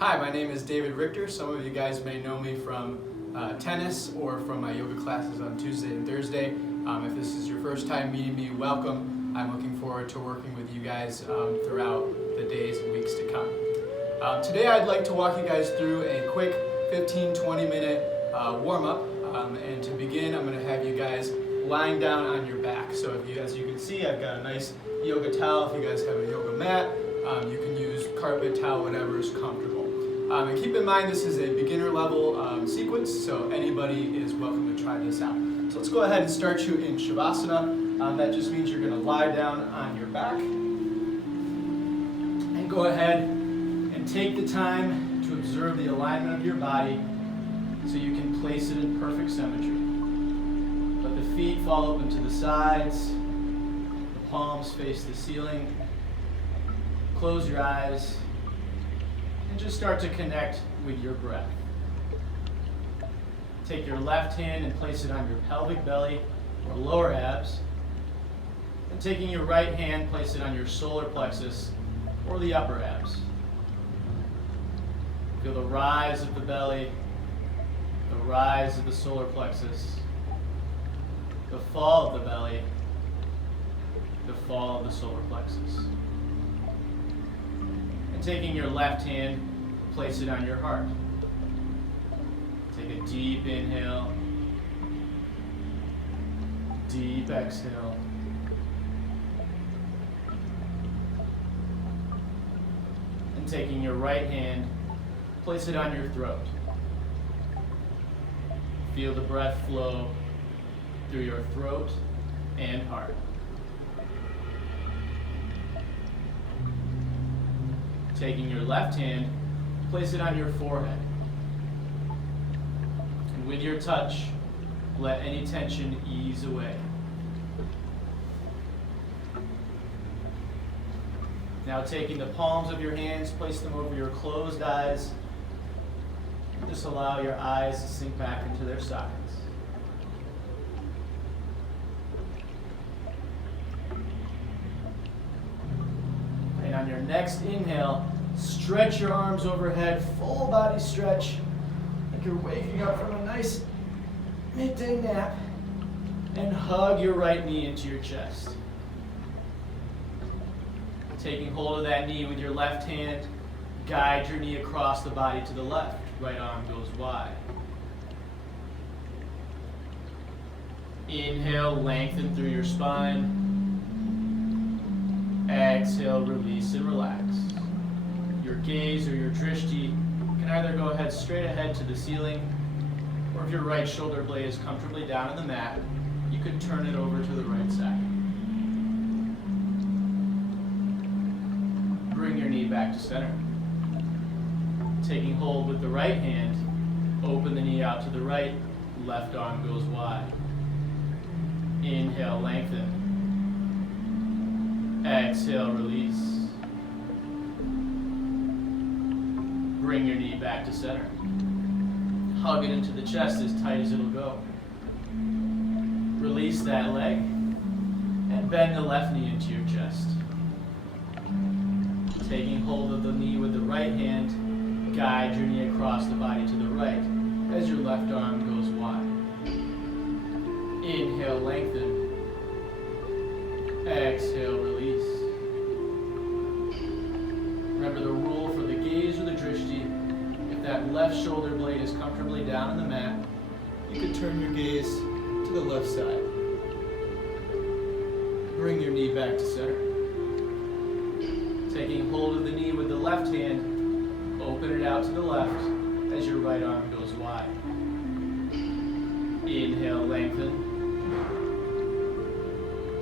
Hi, my name is David Richter. Some of you guys may know me from tennis or from my yoga classes on Tuesday and Thursday. If this is your first time meeting me, welcome. I'm looking forward to working with you guys throughout the days and weeks to come. Today I'd like to walk you guys through a quick 15-20 minute warm-up. And to begin, I'm going to have you guys lying down on your back. So if you, as you can see, I've got a nice yoga towel. If you guys have a yoga mat, you can use carpet towel, whatever is comfortable. And keep in mind this is a beginner level sequence, so anybody is welcome to try this out. So let's go ahead and start you in Shavasana. That just means you're going to lie down on your back. And go ahead and take the time to observe the alignment of your body so you can place it in perfect symmetry. Let the feet fall open to the sides, the palms face the ceiling. Close your eyes and just start to connect with your breath. Take your left hand and place it on your pelvic belly or lower abs. And taking your right hand, place it on your solar plexus or the upper abs. Feel the rise of the belly, the rise of the solar plexus, the fall of the belly, the fall of the solar plexus. And taking your left hand, place it on your heart. Take a deep inhale, deep exhale. And taking your right hand, place it on your throat. Feel the breath flow through your throat and heart. Taking your left hand, place it on your forehead. And with your touch, let any tension ease away. Now taking the palms of your hands, place them over your closed eyes. Just allow your eyes to sink back into their sockets. And on your next inhale, stretch your arms overhead, full body stretch, like you're waking up from a nice midday nap, and hug your right knee into your chest. Taking hold of that knee with your left hand, guide your knee across the body to the left. Right arm goes wide. Inhale, lengthen through your spine. Exhale, release and relax. Your gaze or your drishti can either go ahead straight ahead to the ceiling, or if your right shoulder blade is comfortably down on the mat, you could turn it over to the right side. Bring your knee back to center. Taking hold with the right hand, open the knee out to the right, left arm goes wide. Inhale, lengthen. Exhale, release. Bring your knee back to center. Hug it into the chest as tight as it'll go. Release that leg and bend the left knee into your chest. Taking hold of the knee with the right hand, guide your knee across the body to the right as your left arm goes wide. Inhale, lengthen. Exhale, release. Remember the rule for the gaze or the drishti. If that left shoulder blade is comfortably down on the mat, you could turn your gaze to the left side. Bring your knee back to center. Taking hold of the knee with the left hand, open it out to the left as your right arm goes wide. Inhale, lengthen.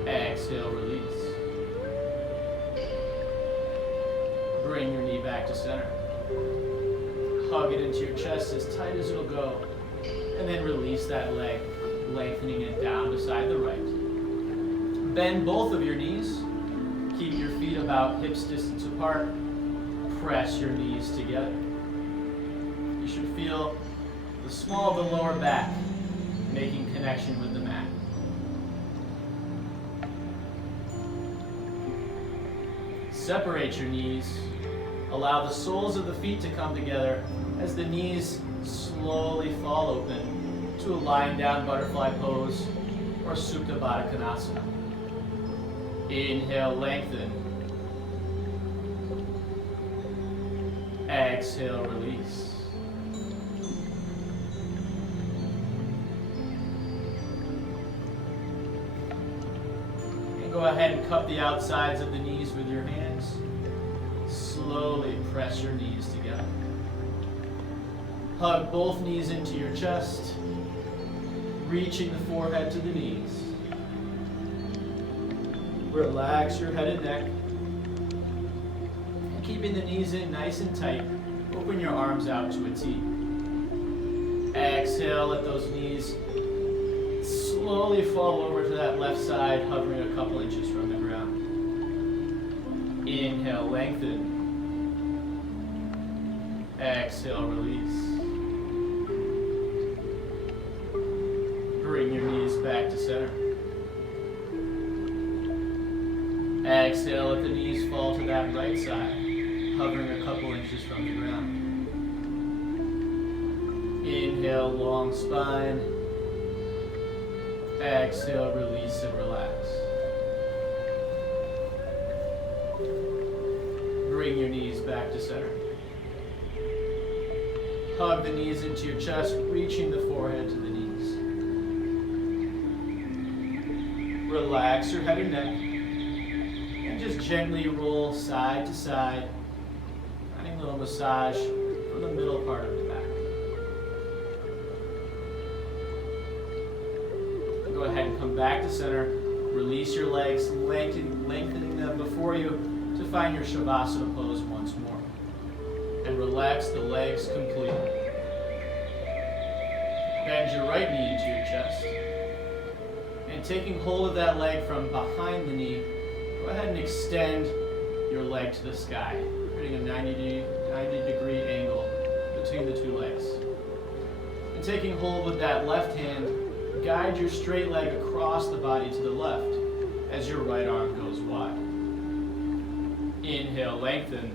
Exhale, release. Bring your knee back to center. Hug it into your chest as tight as it'll go. And then release that leg, lengthening it down beside the right. Bend both of your knees. Keep your feet about hips distance apart. Press your knees together. You should feel the small of the lower back making connection with the mat. Separate your knees Allow the soles of the feet to come together as the knees slowly fall open to a lying down butterfly pose or Supta Baddha Konasana. Inhale, lengthen. Exhale, release. And go ahead and cup the outsides of the knees with your hands. Slowly press your knees together. Hug both knees into your chest, reaching the forehead to the knees. Relax your head and neck. And keeping the knees in nice and tight, open your arms out to a T. Exhale, let those knees slowly fall over to that left side, hovering a couple inches from the ground. Inhale, lengthen. Exhale, release. Bring your knees back to center. Exhale, let the knees fall to that right side, hovering a couple inches from the ground. Inhale, long spine. Exhale, release and relax. Bring your knees back to center. Hug the knees into your chest, reaching the forehead to the knees. Relax your head and neck. And just gently roll side to side, finding a little massage from the middle part of the back. Go ahead and come back to center. Release your legs, lengthening them before you to find your Shavasana pose once more. And relax the legs completely. Bend your right knee into your chest. And taking hold of that leg from behind the knee, go ahead and extend your leg to the sky, creating a 90-degree angle between the two legs. And taking hold with that left hand, guide your straight leg across the body to the left as your right arm goes wide. Inhale, lengthen.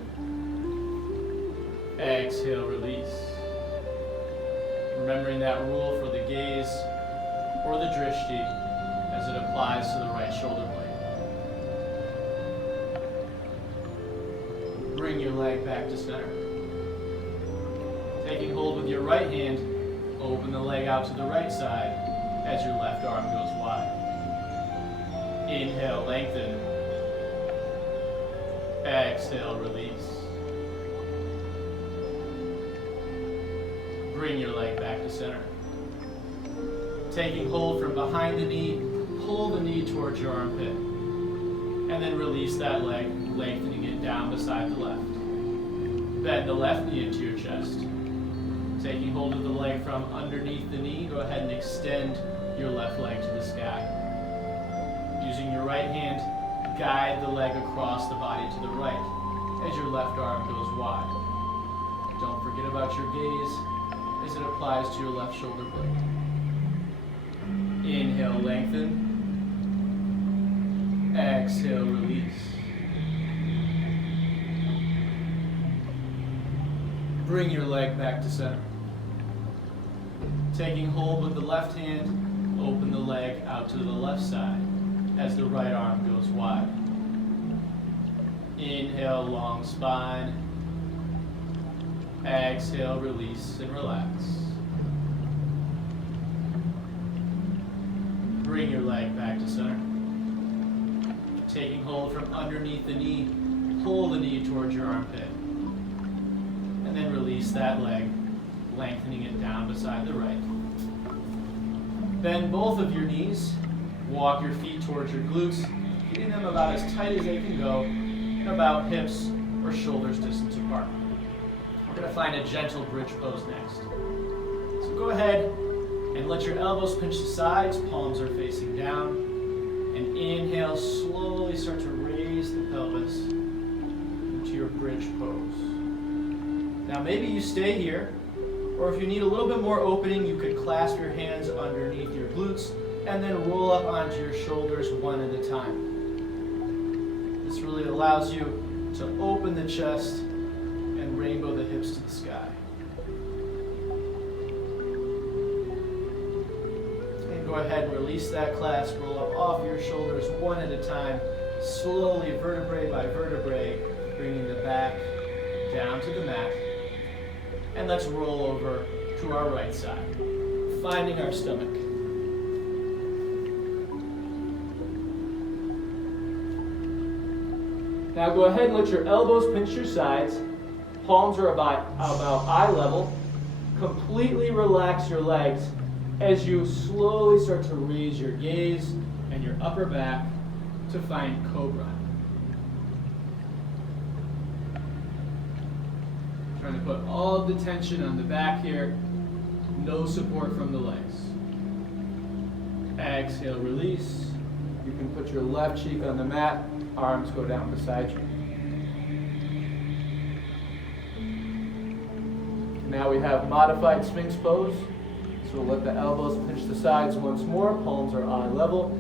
Exhale, release. Remembering that rule for the gaze or the drishti as it applies to the right shoulder blade. Bring your leg back to center. Taking hold with your right hand, open the leg out to the right side as your left arm goes wide. Inhale, lengthen. Exhale, release. Bring your leg back to center. Taking hold from behind the knee, pull the knee towards your armpit. And then release that leg, lengthening it down beside the left. Bend the left knee into your chest. Taking hold of the leg from underneath the knee, go ahead and extend your left leg to the sky. Using your right hand, guide the leg across the body to the right as your left arm goes wide. Don't forget about your gaze as it applies to your left shoulder blade. Inhale, lengthen. Exhale, release. Bring your leg back to center. Taking hold with the left hand, open the leg out to the left side as the right arm goes wide. Inhale, long spine. Exhale, release and relax. Bring your leg back to center. Taking hold from underneath the knee, pull the knee towards your armpit. And then release that leg, lengthening it down beside the right. Bend both of your knees, walk your feet towards your glutes, getting them about as tight as they can go, and about hips or shoulders distance apart. We're going to find a gentle bridge pose next. So go ahead and let your elbows pinch the sides, palms are facing down, and inhale, slowly start to raise the pelvis into your bridge pose. Now maybe you stay here, or if you need a little bit more opening, you could clasp your hands underneath your glutes and then roll up onto your shoulders one at a time. This really allows you to open the chest rainbow the hips to the sky. And go ahead and release that clasp. Roll up off your shoulders one at a time, slowly vertebrae by vertebrae, bringing the back down to the mat. And let's roll over to our right side, finding our stomach. Now go ahead and let your elbows pinch your sides. Palms are about eye level. Completely relax your legs as you slowly start to raise your gaze and your upper back to find cobra. Trying to put all of the tension on the back here. No support from the legs. Exhale, release. You can put your left cheek on the mat. Arms go down beside you. Now we have modified Sphinx pose. So we'll let the elbows pinch the sides once more. Palms are eye level.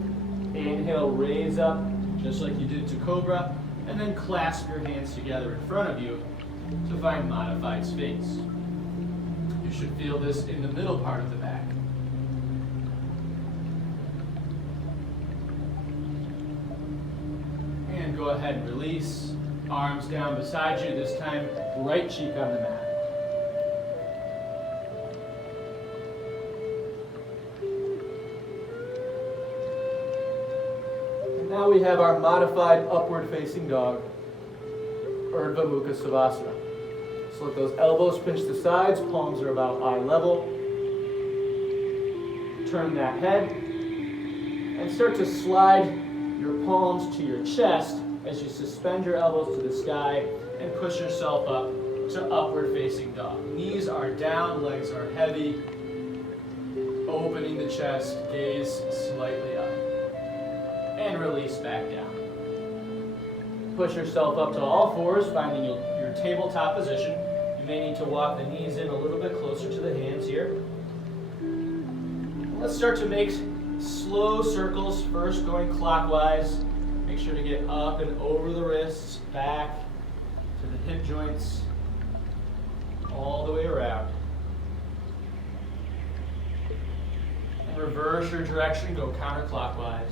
Inhale, raise up, just like you did to Cobra. And then clasp your hands together in front of you to find modified Sphinx. You should feel this in the middle part of the back. And go ahead and release. Arms down beside you, this time right cheek on the mat. And now we have our modified upward facing dog, Urdhva Mukha Shavasana. So let those elbows pinch the sides, palms are about eye level. Turn that head and start to slide your palms to your chest as you suspend your elbows to the sky and push yourself up to upward facing dog. Knees are down, legs are heavy. Opening the chest, gaze slightly up. And release back down. Push yourself up to all fours, finding your tabletop position. You may need to walk the knees in a little bit closer to the hands here. Let's start to make slow circles, first going clockwise. Make sure to get up and over the wrists, back to the hip joints, all the way around. And reverse your direction, go counterclockwise.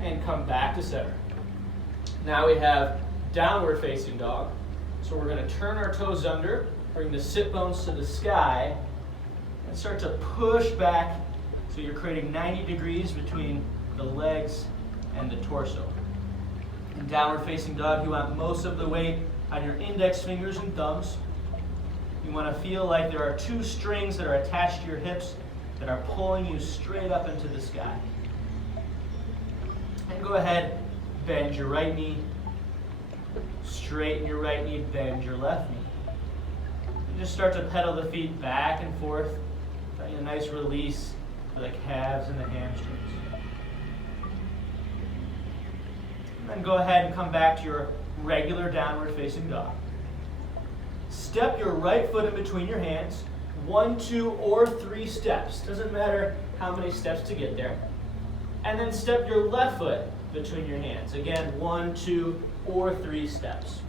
And come back to center. Now we have downward facing dog. So we're going to turn our toes under, bring the sit bones to the sky, and start to push back so you're creating 90 degrees between the legs and the torso. In downward facing dog, you want most of the weight on your index fingers and thumbs. You want to feel like there are two strings that are attached to your hips that are pulling you straight up into the sky. And go ahead, bend your right knee, straighten your right knee, bend your left knee. And just start to pedal the feet back and forth, getting a nice release for the calves and the hamstrings. And then go ahead and come back to your regular downward facing dog. Step your right foot in between your hands, 1, 2, or 3 steps. Doesn't matter how many steps to get there. And then step your left foot between your hands. Again, 1, 2, or 3 steps.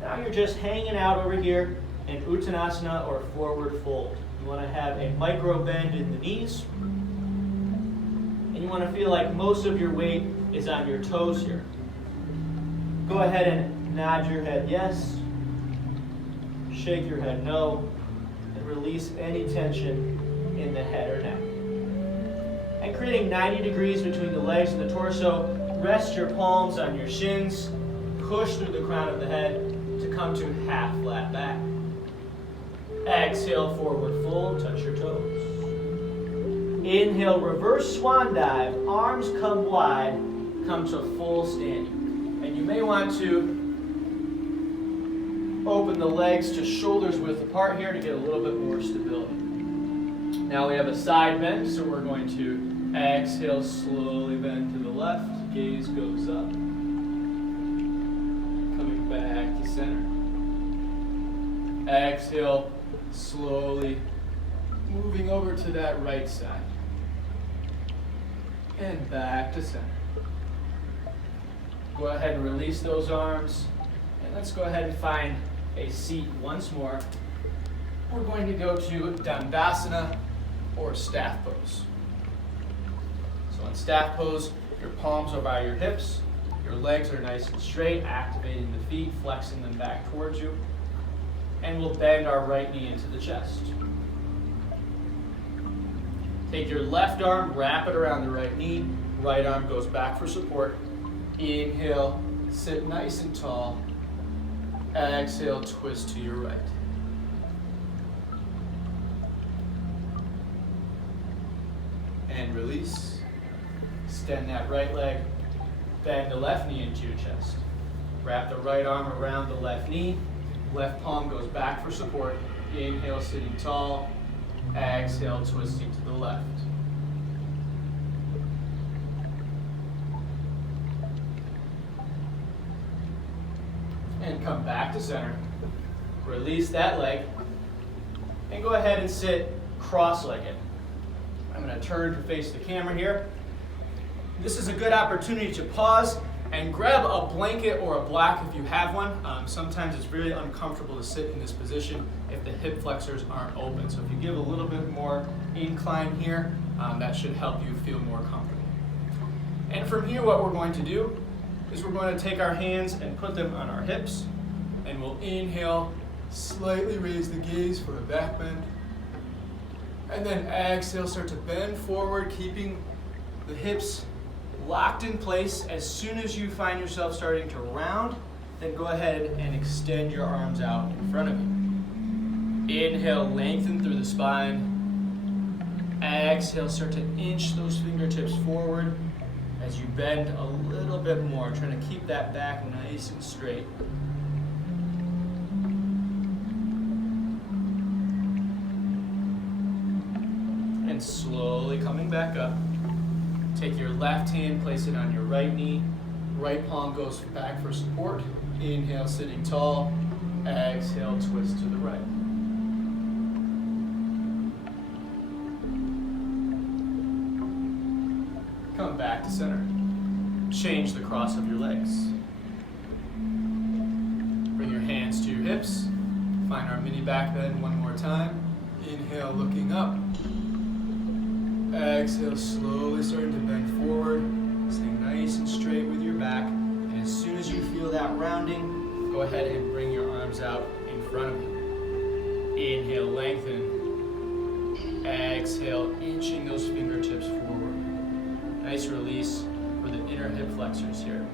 Now you're just hanging out over here in Uttanasana or forward fold. You want to have a micro bend in the knees. And you want to feel like most of your weight is on your toes here. Go ahead and nod your head yes. Shake your head no. And release any tension in the head or neck. And creating 90 degrees between the legs and the torso, rest your palms on your shins, push through the crown of the head to come to half flat back. Exhale, forward fold, touch your toes. Inhale, reverse swan dive, arms come wide, come to full standing. And you may want to open the legs to shoulders width apart here to get a little bit more stability. Now we have a side bend, so we're going to exhale, slowly bend to the left, gaze goes up. Coming back to center. Exhale, slowly moving over to that right side. And back to center. Go ahead and release those arms. And let's go ahead and find a seat once more. We're going to go to Dandasana or staff pose. So in staff pose, your palms are by your hips. Your legs are nice and straight, activating the feet, flexing them back towards you. And we'll bend our right knee into the chest. Take your left arm, wrap it around the right knee. Right arm goes back for support. Inhale, sit nice and tall. Exhale, twist to your right. And release. Extend that right leg. Bend the left knee into your chest. Wrap the right arm around the left knee. Left palm goes back for support. Inhale, sitting tall. Exhale, twisting to the left. And come back to center. Release that leg. And go ahead and sit cross-legged. I'm going to turn to face the camera here. This is a good opportunity to pause and grab a blanket or a block if you have one. Sometimes it's really uncomfortable to sit in this position if the hip flexors aren't open. So if you give a little bit more incline here, that should help you feel more comfortable. And from here, what we're going to do is we're going to take our hands and put them on our hips, and we'll inhale, slightly raise the gaze for a back bend, and then exhale, start to bend forward, keeping the hips locked in place. As soon as you find yourself starting to round, then go ahead and extend your arms out in front of you. Inhale, lengthen through the spine. Exhale, start to inch those fingertips forward as you bend a little bit more, trying to keep that back nice and straight. And slowly coming back up. Take your left hand, place it on your right knee. Right palm goes back for support. Inhale, sitting tall. Exhale, twist to the right. Come back to center. Change the cross of your legs. Bring your hands to your hips. Find our mini back bend one more time. Inhale, looking up. Exhale, slowly starting to bend forward. Staying nice and straight with your back. And as soon as you feel that rounding, go ahead and bring your arms out in front of you. Inhale, lengthen. Exhale, inching those fingertips forward. Nice release for the inner hip flexors here.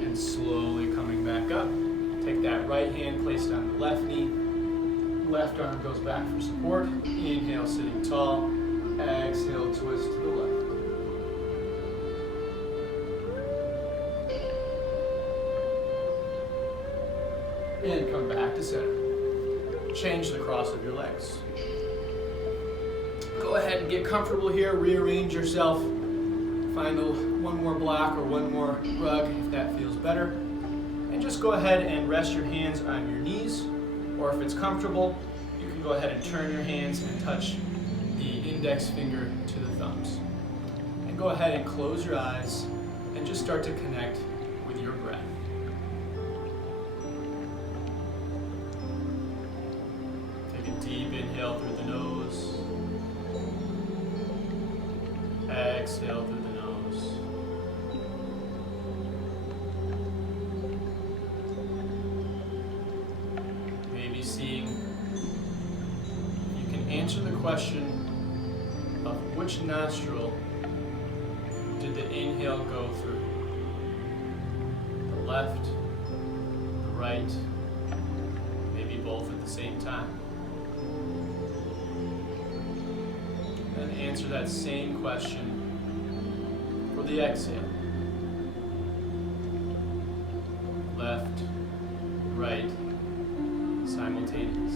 And slowly coming back up. Take that right hand, place it on the left knee. Left arm goes back for support. Inhale, sitting tall. Exhale, twist to the left. And come back to center. Change the cross of your legs. Go ahead and get comfortable here. Rearrange yourself. Find one more block or one more rug if that feels better. And just go ahead and rest your hands on your knees. Or if it's comfortable, you can go ahead and turn your hands and touch the index finger to the thumbs. And go ahead and close your eyes and just start to connect with your breath. Deep inhale through the nose. Exhale through the nose. Maybe seeing you can answer the question of which nostril did the inhale go through? The left, the right, maybe both at the same time. And answer that same question for the exhale. Left, right, simultaneous.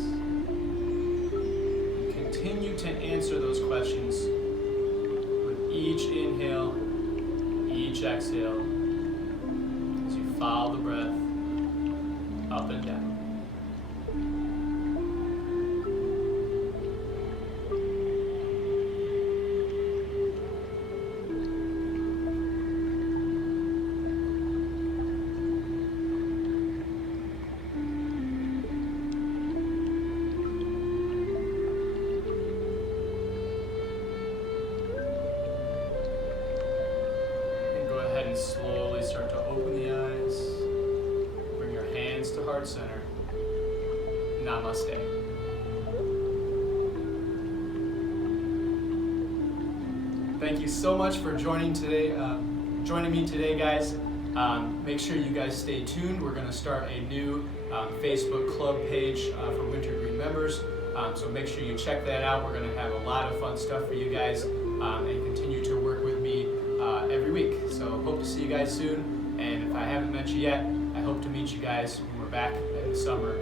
And continue to answer those questions with each inhale, each exhale, as you follow the breath up and down. Heart Center. Namaste. Thank you so much for joining me today, guys. Make sure you guys stay tuned. We're going to start a new Facebook club page for Wintergreen members. So make sure you check that out. We're going to have a lot of fun stuff for you guys and continue to work with me every week. So hope to see you guys soon. And if I haven't met you yet, I hope to meet you guys when we're back in the summer